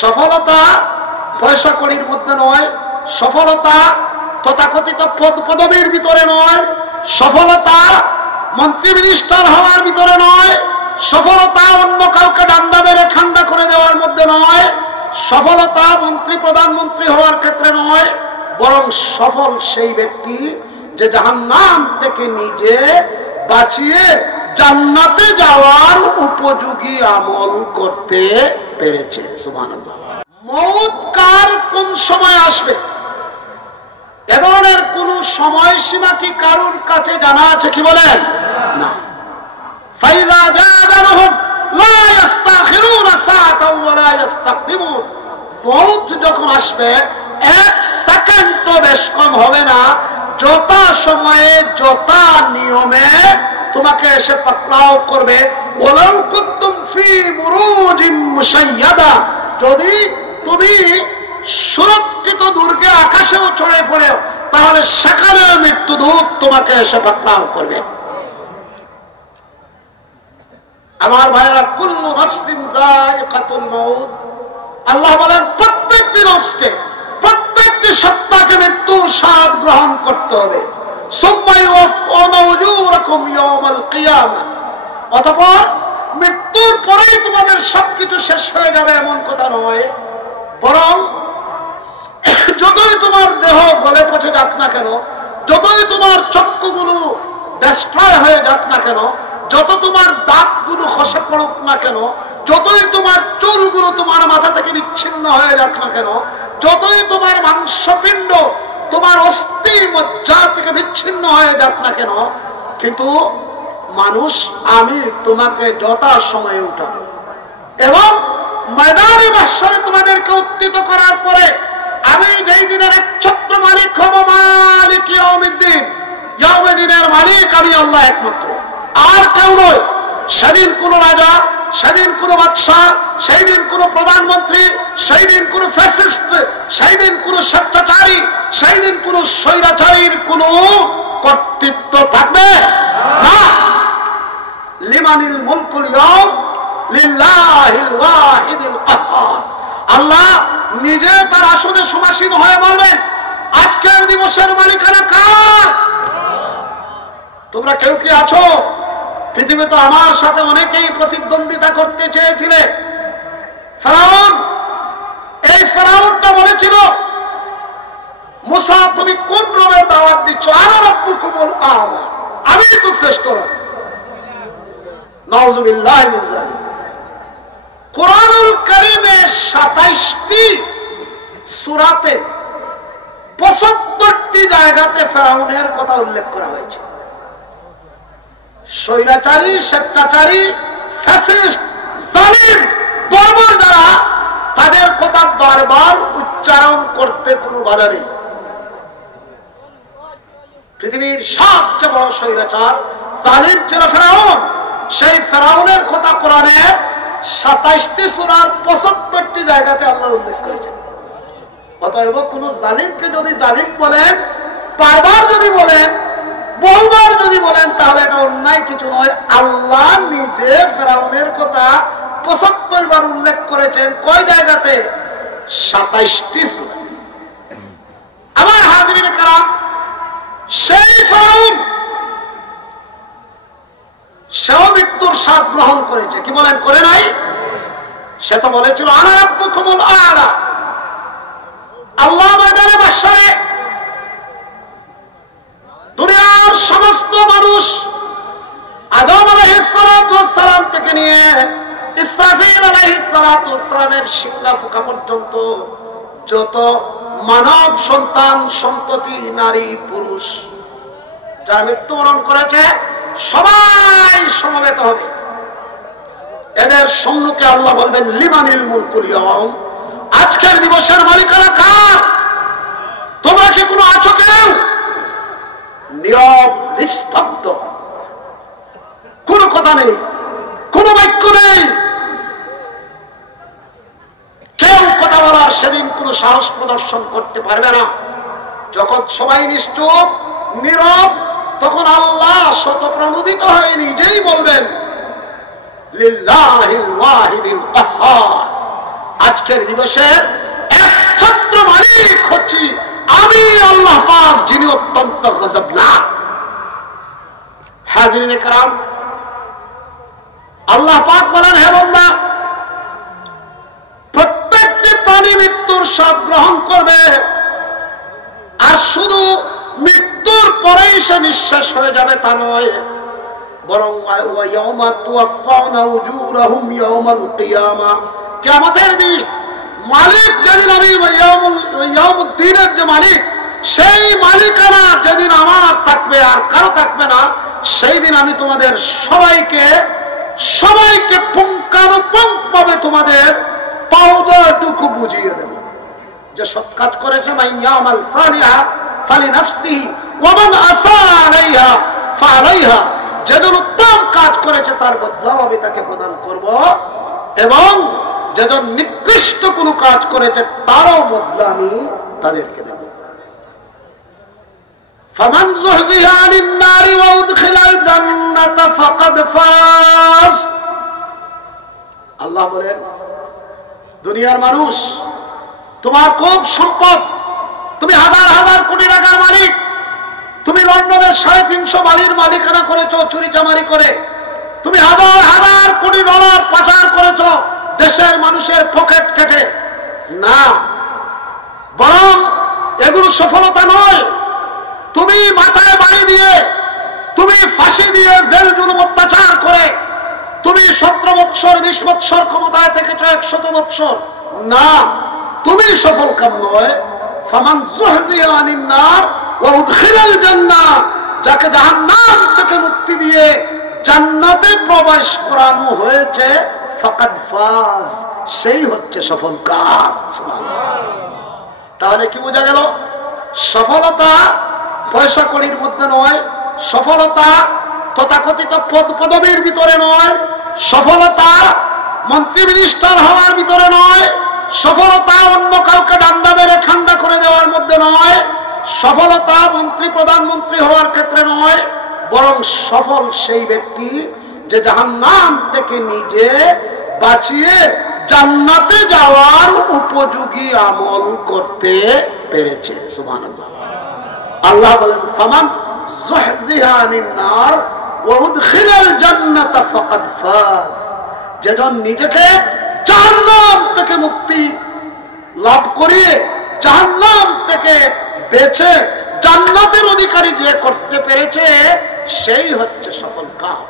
সফলতা পয়সা কড়ির মধ্যে নয়, সফলতা তথাকথিত পদ পদবীর ভিতরে নয়, সফলতা মন্ত্রী মিনিস্টার হওয়ার ভিতরে নয়, সফলতা অন্য কাউকে ডান্ডা মেরে ঠান্ডা করে দেওয়ার মধ্যে নয়, সফলতা মন্ত্রী প্রধানমন্ত্রী হওয়ার ক্ষেত্রে নয়, বরং সফল সেই ব্যক্তি যে জাহান্নাম থেকে নিজে বাঁচিয়ে জান্নাতে যাওয়ার উপযোগী আমল করতে পেরেছে। সুবহানাল্লাহ। মউত কার কোন সময় আসবে এ ধরনের কোন সময়সীমা কি কারোর কাছে জানা আছে কি বলেন? না। ফাইযা জাআলাহুম লা ইস্তাখিরুনা সাআতাও ওয়া লা ইস্তাকদিমুন। মউত যখন আসবে এক সেকেন্ডও বেশ কম হবে না, যথা সময়ে যথা নিয়মে তোমাকে এসে পাকড়াও করবে। ওয়ালাউ কুনতুম ফি বুরুজিন মুশাইয়াদা, যদি তুমি সুরক্ষিত দুর্গে আকাশেও চড়ে পড়েও তাহলে সেখানে মৃত্যুদূত তোমাকে এসে পাকড়াও করবে। আমার ভাইরা, কুল্লু নাফসিন যায়িকাতুল মাউত, আল্লাহ বলেন প্রত্যেকটি নফসকে, প্রত্যেকটি সত্তাকে মৃত্যুর স্বাদ গ্রহণ করতে হবে। সুম্মা ইউওয়াফফাউনা উজুরাকুম ইয়াওমাল কিয়ামা, অতঃপর মৃত্যুর পরেই তোমাদের সবকিছু শেষ হয়ে যাবে এমন কথা নয়, বরং যতই তোমার দেহ গলে পচে যাক না কেন, যতই তোমার চক্ষুগুলো ডিস্ট্রয় হয়ে যাক না কেন, যত তোমার দাঁতগুলো খসে পড়ুক না কেন, যতই তোমার চুলগুলো তোমার মাথা থেকে বিচ্ছিন্ন হয়ে যাক না কেন, যতই তোমার মাংসপিণ্ড তোমার অস্থি মজ্জা থেকে বিচ্ছিন্ন হয়ে যাক না কেন, কিন্তু মানুষ আমি তোমাকে যথা সময়ে উঠাবো এবং ময়দানে মাহশরে তোমাদেরকে উত্থিত করার পরে আমি যেই দিনের একচ্ছত্র মালিক হব, মালিক ইয়াউমিদ্দিন, ইয়াউমিদ্দিনের মালিক আমি আল্লাহ একমাত্র, আর কেউ নয়। সেদিন কোন রাজা, সেদিন কোন বাদশাহ, সেই দিন কোন প্রধানমন্ত্রী, সেই দিন কোন ফ্যাসিস্ট, সেই দিন কোন স্বেচ্ছাচারী, সেই দিন কোন স্বৈরাচারীর কোন কর্তৃত্ব থাকবে না। লিমানিল মুলকুল ইয়াউম লিল্লাহিল ওয়াহিদিল কাহ্হার। আল্লাহ নিজে তার আসনে সমাসীন হয়ে বলবেন আজকের দিবসের মালিকানা কার? তোমরা কেউ কি আছো? পৃথিবীতে আমার সাথে অনেকেই প্রতিদ্বন্দ্বিতা করতে চেয়েছিলে। ফেরাউন, এই ফেরাউনটা বলেছিল মুসা তুমি কোন রবের দাওয়াত দিচ্ছ? আনা রাব্বুকুমুল আ'লা, আমি তো শ্রেষ্ঠ রব। নাউযুবিল্লাহি মিন যালিক। কোরআনুল কারীমে ২৭টি সূরাতে ৭৫টি জায়গাতে ফেরাউনের কথা উল্লেখ করা হয়েছে। স্বৈরাচারী, স্বেচ্ছাচারী, ফ্যাসিস্ট, জালিম দরবার দ্বারা তাদের কথা বারবার উচ্চারণ করতে কোনো বাধা নেই। পৃথিবীর সবচেয়ে বড় স্বৈরাচার জালিম ছিল ফেরাউন। সেই ফেরাউনের কথা কোরআনে ২৭টি সূরার ৭৫টি জায়গাতে আল্লাহ উল্লেখ করেছেন। অতএব কোন জালিমকে যদি জালিম বলেন, বারবার যদি বলেন, বহুবার যদি বলেন, তাহলে এটা অন্যায় কিছু নয়। আল্লাহ নিজে ফেরাউনের কথা ৭৫ বার উল্লেখ করেছেন। কয় জায়গাতে? ২৭টি সূরা। আমার হাজিরিনে কারাম, সেই ফেরাউন সেও মৃত্যুর স্বাদ গ্রহণ করেছে। কি বলেন? করে নাই? সে তো বলেছিল আনা রাব্বুকুমুল আ'লা। আল্লাহ ময়দানে মাহশরে দুনিয়ার সমস্ত মানুষ আদম আলাইহিস সালাতু ওয়াস সালাম থেকে নিয়ে ইসরাফিল আলাইহিস সালাতু ওয়াস সালামের শিকলা ফুকা পর্যন্ত যত মানব সন্তান, সন্ততি, নারী, পুরুষ যারা মৃত্যুবরণ করেছে সবাই সমবেত হবে। এদের সম্মুখে আল্লাহ বলবেন লিমানিল মুলকুল ইয়াউম, আজকের দিবসের মালিকানা কার? তোমরা কি কোনো আছো কেউ? নীরব, নিস্তব্ধ, কোনো কথা নেই, কোনো বাক্য নেই। কেউ কথা বলার সেদিন কোনো সাহস প্রদর্শন করতে পারবে না। যখন সবাই নিশ্চুপ, নীরব, তখন আল্লাহ শতপ্রমোদিত হয়ে নিজেই বলবেন লিল্লাহিল ওয়াহিদিল কাহ্হার, আজকের দিবসের একমাত্র মালিক হচ্ছি আমি আল্লাহ পাক, যিনি অত্যন্ত গজবনাক। হাজিরিন کرام, আল্লাহ পাক বলেন, হে বান্দা, প্রত্যেকটি প্রাণী মৃত্যুর স্বাদ গ্রহণ করবে, আর শুধু মৃত্যুর পরেই সে নিঃশেষ হয়ে যাবে তা নয়, বরং কিয়ামতের দিন মালিক যেদিন আমি ইয়াউমুদ্দিনের যে মালিক, সেই মালিকানা যেদিন আমার থাকবে আর কারো থাকবে না, সেই দিন আমি তোমাদের সবাইকে পুঙ্খানুপুঙ্খভাবে তোমাদের পাওনাটুকু বুঝিয়ে দেব। যে সৎ কাজ করেছে মাইয়ামাল সালিহা ফালিনাফসিহি ওয়া মান আসা আলাইহা ফাআলাইহা, যেজন উত্তম কাজ করেছে তার বদলাও আমি তাকে প্রদান করব, এবং যেজন নিকৃষ্ট কোনো কাজ করেছে তারও বদলা আমি তাদেরকে দেব। ফামান যুহজিহা আনিন নারি ওয়া উদখিলাল জান্নাতা ফাকাদ ফাজ। আল্লাহ বলেন, দুনিয়ার মানুষ, তোমার খুব সম্পদ, তুমি হাজার হাজার কোটি টাকার মালিক, তুমি লন্ডনের 350 বাড়ির মালিকানা করেছো চুরি চামারি করে, তুমি হাজার হাজার কোটি ডলার পাচার করেছো দেশের মানুষের পকেট কেটে, না, বরং এগুলো সফলতা নয়। তুমি মাথায় বাড়ি দিয়ে, তুমি ফাঁসি দিয়ে, জেল জুলুম অত্যাচার করে তুমি 17 বৎসর 20 বৎসর ক্ষমতায় থেকেছ, 100 বৎসর, না, তুমি সফল কাম নয়। ফামান যুহজিহা আনিন নার ওয়া উদখিলাল জান্নাহ, যাকে জাহান্নাম থেকে মুক্তি দিয়ে জান্নাতে প্রবেশ করানো হয়েছে, ফাকাদ ফাজ, সেই হচ্ছে সফল কাম। তাহলে কি বোঝা গেল? সফলতা পয়সা কড়ির মধ্যে নয়, সফলতা তথাকথিত পদ পদবীর ভিতরে নয়, সফলতা মন্ত্রী মিনিস্টার হওয়ার ভিতরে নয়, সফলতা অন্য কাউকে ডান্ডা মেরে ঠান্ডা করে দেওয়ার মধ্যে নয়, সফলতা মন্ত্রী প্রধানমন্ত্রী হওয়ার ক্ষেত্রে নয়, বরং সফল সেই ব্যক্তি যে জাহান্নাম থেকে নিজে বাঁচিয়ে জান্নাতে যাওয়ার উপযোগী আমল করতে পেরেছে। সুবহানাল্লাহ। আল্লাহ বলেন, ফামান যুহজিহা আনিন নার ওয়া উদখিলাল জান্নাতা ফাকাদ ফাজ, যেজন নিজেকে জাহান্নাম থেকে মুক্তি লাভ করিয়ে জাহান্নাম থেকে বেঁচে জান্নাতের অধিকারী যে করতে পেরেছে, সেই হচ্ছে সফল কাম।